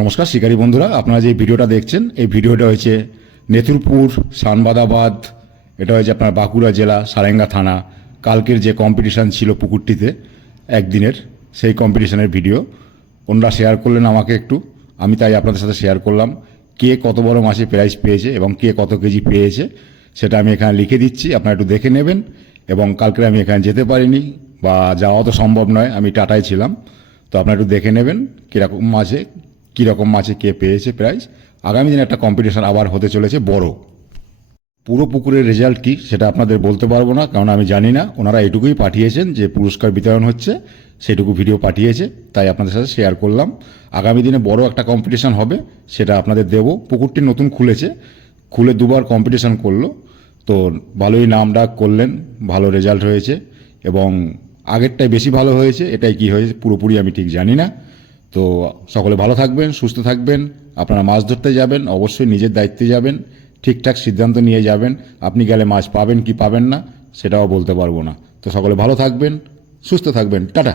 নমস্কার, শিকারী বন্ধুরা, আপনারা যে ভিডিওটা দেখছেন, এই ভিডিওটা হয়েছে নেতুরপুর সানবাদাবাদ এটা হয়েছে আপনার বাঁকুড়া জেলা, সারেঙ্গা থানা। কালকের যে কম্পিটিশান ছিল পুকুরটিতে, একদিনের, সেই কম্পিটিশানের ভিডিও ওনারা শেয়ার করলেন আমাকে একটু, আমি তাই আপনাদের সাথে শেয়ার করলাম। কে কত বড় মাসে প্রাইজ পেয়েছে এবং কে কত কেজি পেয়েছে, সেটা আমি এখানে লিখে দিচ্ছি, আপনারা একটু দেখে নেবেন। এবং কালকে আমি এখানে যেতে পারিনি, বা যাওয়া তো সম্ভব নয়, আমি টাটায় ছিলাম। তো আপনারা একটু দেখে নেবেন, কীরকম মাছে কীরকম মাছে কে পেয়েছে প্রাইজ আগামী দিনে একটা কম্পিটিশন আবার হতে চলেছে বড়। পুরো পুকুরের রেজাল্ট কি সেটা আপনাদের বলতে পারব না, কারণ আমি জানি না। ওনারা এটুকুই পাঠিয়েছেন যে পুরস্কার বিতরণ হচ্ছে, সেটুকু ভিডিও পাঠিয়েছে, তাই আপনাদের সাথে শেয়ার করলাম। আগামী দিনে বড় একটা কম্পিটিশান হবে, সেটা আপনাদের দেবো। পুকুরটি নতুন খুলেছে, খুলে দুবার কম্পিটিশন করল। তো ভালোই নাম ডাক করলেন, ভালো রেজাল্ট হয়েছে এবং আগেরটাই বেশি ভালো হয়েছে, এটাই কি হয়েছে পুরোপুরি আমি ঠিক জানি না। তো সকলে ভালো থাকবেন, সুস্থ থাকবেন। আপনারা মাছ ধরতে যাবেন, অবশ্যই নিজের দায়িত্বে যাবেন। ঠিকঠাক সিদ্ধান্ত নিয়ে যাবেন। আপনি গেলে মাছ পাবেন কি পাবেন না, সেটাও বলতে পারব না। তো সকলে ভালো থাকবেন, সুস্থ থাকবেন। টাটা।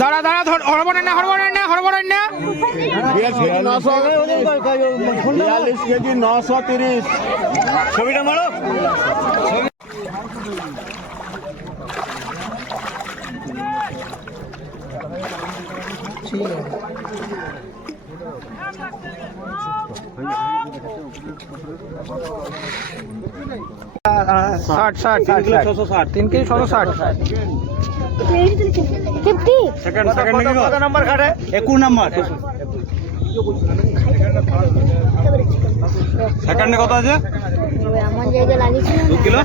দাঁড়া দাঁড়া হড়বড়েন না হড়বড়েন না হড়বড়েন না বিয়াল্লিশ কেজি নশো তিরিশ। ছবিটা মারো। ষাট ষাট তিন কিলো ছশো ষাট। তিন কেজি ছশো ষাট। ফিফটি? সেকেন্ড সেকেন্ড কত নাম্বার খাটে? একুশ নাম্বার। সেকেন্ডে কত আছে? দু কিলো?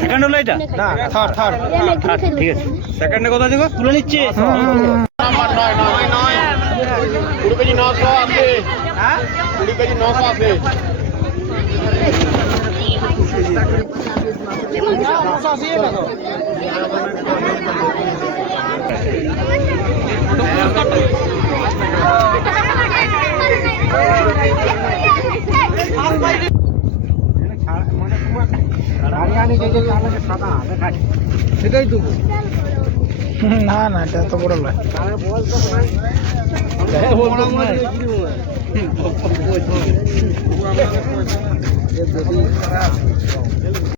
সেকেন্ড হলো এটা? না থার্ড থার্ড ঠিক আছে। সেকেন্ডে কত আছে গো? তুলে নিচ্ছে। কুড়ি কেজি নশো আছে হ্যাঁ? কুড়ি কেজি নশো আছে সেটাই তো না না এটা তো বড় নয়। Eu